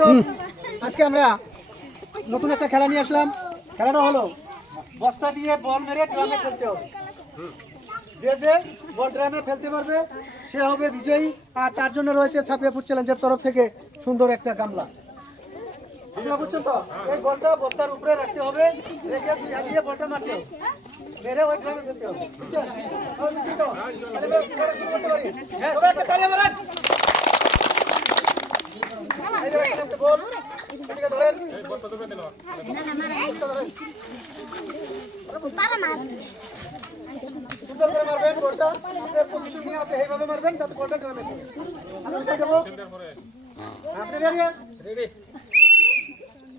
দর্শক আজকে আমরা নতুন একটা খেলা নিয়ে আসলাম। খেলাটা হলো বস্তা দিয়ে বল মেরে ড্রামে ফেলতে হবে। যে যে বল ড্রামে ফেলতে পারবে সে হবে বিজয়ী। আর তার জন্য রয়েছে ছাপিয়া ফুড চ্যালেঞ্জের তরফ থেকে সুন্দর একটা গামলা। আপনারা বুঝছেন তো? এই বলটা বস্তার উপরে রাখতে হবে, রেখে দুই হাত দিয়ে বলটা মারতে হবে, মেরে ওই ড্রামে ফেলতে হবে। বুঝছেন? বুঝছেন তো? তাহলে আমরা খেলা শুরু করতে পারি। সবাই একটা তালি মারেন। এই যে একটা বল, এদিকে ধরেন। সুন্দর করে মারবেন বলটা। আপনার পজিশন নিয়ে আপনি এইভাবে মারবেন যাতে বলটা ড্রামে পড়ে। আমি উঠাই দেবো। আপনি রেডি? রেডি।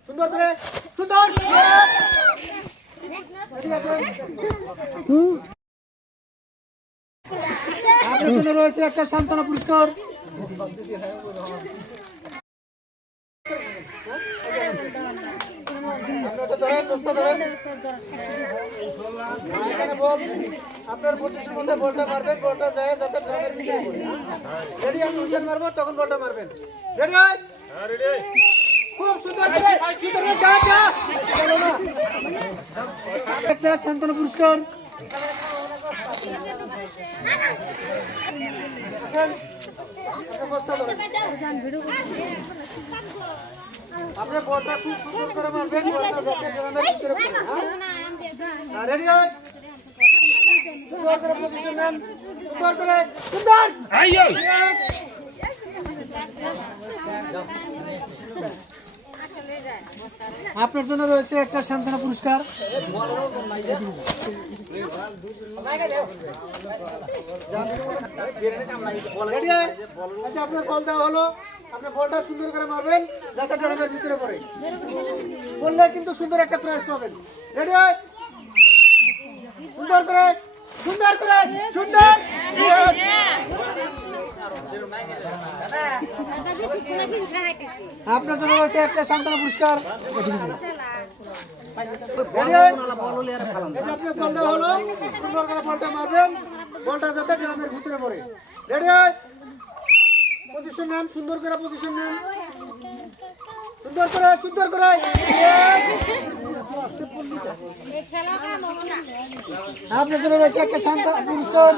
সুন্দর করে, সুন্দর। আপনার জন্য রয়েছে একটা সান্ত্বনা পুরস্কার। আপনার পজিশন মধ্যে বলটা মারবেন, বলটা যায় যাতে ড্রামের ভিতরে পড়ে। রেডি? আমি হুইসেল মারবো, তখন বলটা মারবেন। রেডি? হ্যাঁ রেডি। খুব সুন্দর করে, সুন্দর করে যা যা। চলো না। একটা সান্ত্বনা পুরস্কার। আপনি বলটা খুব সুন্দর করে মারবেন, বলটা যাতে ড্রামের ভিতরে পড়ে। হ্যাঁ রেডি? সুন্দর করে পজিশন নেন, সুন্দর করে, সুন্দর। আপনার জন্য রয়েছে একটা সান্ত্বনা পুরস্কার। আচ্ছা, আপনার বল দেওয়া হলো, আপনি বলটা সুন্দর করে মারবেন যাতে ড্রামের ভিতরে পড়ে। বললে কিন্তু সুন্দর একটা প্রাইজ পাবেন। রেডি? সুন্দর করে, সুন্দর করে, সুন্দর। আপনার জন্য রয়েছে একটা সান্ত্বনা পুরস্কার। আপনি বল দেওয়া হলো, সুন্দর করে বলটা মারবেন, বলটা যাতে ড্রামের ভিতরে পড়ে। রেডি? পজিশন নেন, সুন্দর করে পজিশন নেন, সুন্দর করে, সুন্দর করে। আপনার জন্য রয়েছে একটা সান্ত্বনা পুরস্কার।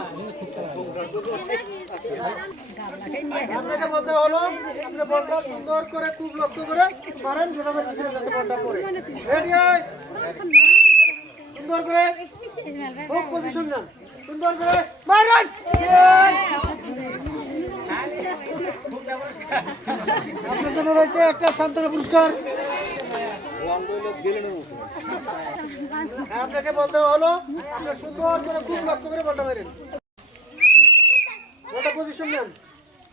আপনাকে বলতে হলো, আপনি বলটা সুন্দর করে খুব লক্ষ্য করে মারেন ড্রামের ভিতরে যাতে বলটা পড়ে। রেডি? সুন্দর করে খুব পজিশন নেন, সুন্দর করে মারেন। আপনার জন্য রয়েছে একটা সান্ত্বনা পুরস্কার। আপনাকে বলতে হলো, আপনি সুন্দর করে খুব লক্ষ্য করে বলটা মারেন, বলটা পজিশন নেন,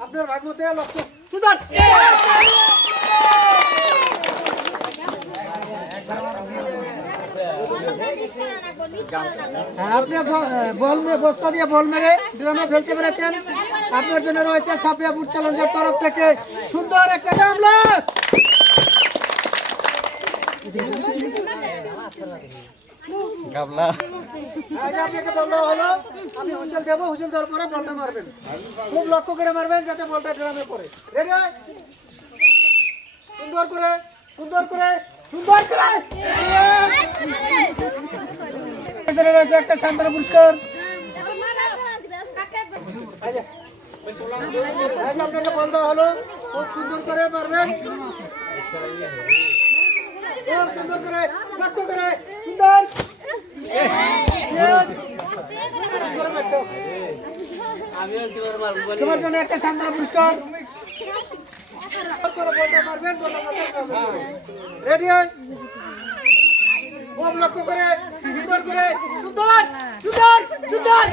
আপনার ভাগ মতে লক্ষ্য, সুন্দর। আপনি বস্তা দিয়ে বল মেরে ড্রামে ফেলতে পেরেছেন। আপনার জন্য রয়েছে ছাপিয়া ফুড চ্যালেঞ্জের তরফ থেকে সুন্দর একটা গামলা। আপনাকে বলতে হলো, আমি হুইসেল দেবো, হুইসেল দেওয়ার পরে বলটা মারবেন, খুব লক্ষ্য করে মারবেন যাতে বলটা ড্রামে পড়ে। রেডি? সুন্দর করে, সুন্দর করে, সুন্দর করে। রয়েছে একটা সান্ত্বনা পুরস্কার। আপনাকে বলতে হলো, খুব সুন্দর করে মারবেন, খুব সুন্দর করে লক্ষ্য করে, সুন্দর। তোমার জন্য একটা সান্ত্বনা পুরস্কার। মারবেন, রেডি? খুব লক্ষ্য করে, সুন্দর করে, সুন্দর, সুন্দর, সুন্দর।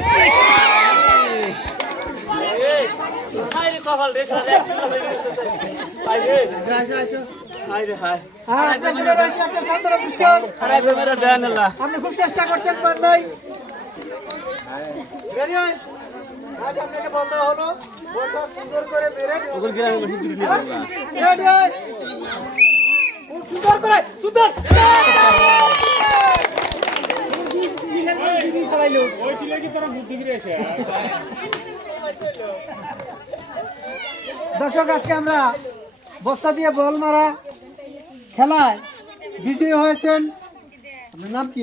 আপনি খুব চেষ্টা করছেন পান্ডাই। আজ আপনাকে বলতে হলো, বলটা সুন্দর করে মেরে খুব সুন্দর করে, সুন্দর। দর্শক, আজকে আমরা বস্তা দিয়ে বল মারা খেলায় বিজয়ী হয়েছেন, আপনার নাম কি?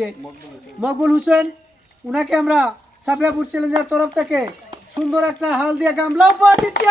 মকবুল হোসেন। উনাকে আমরা সাফিয়াপুর চ্যালেঞ্জার তরফ থেকে সুন্দর একটা হাল দিয়ে গামলা উপহার দিচ্ছি।